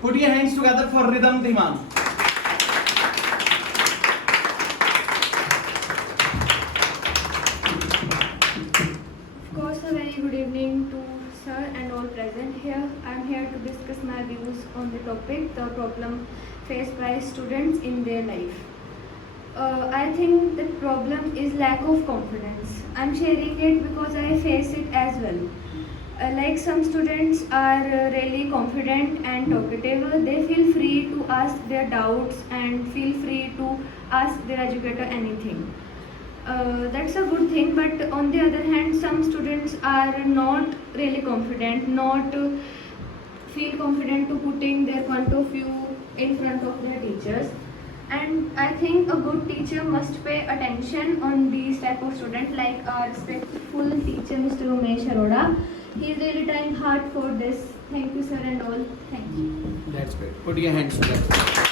Put your hands together for Rhythm Dhiman. Of course, a very good evening to sir and all present here. I am here to discuss my views on the topic, the problem faced by students in their life. I think the problem is lack of confidence. I am sharing it because I face it as well. Like some students are really confident and talkative, they feel free to ask their doubts and feel free to ask their educator anything. That's a good thing, but on the other hand, some students are not really confident, not feel confident to putting their point of view in front of their teachers. And I think a good teacher must pay attention on these type of students, like our respectful teacher, Mr. Umesh Arora. He is really trying hard for this. Thank you, sir, and all. Thank you. That's great. Put your hands together.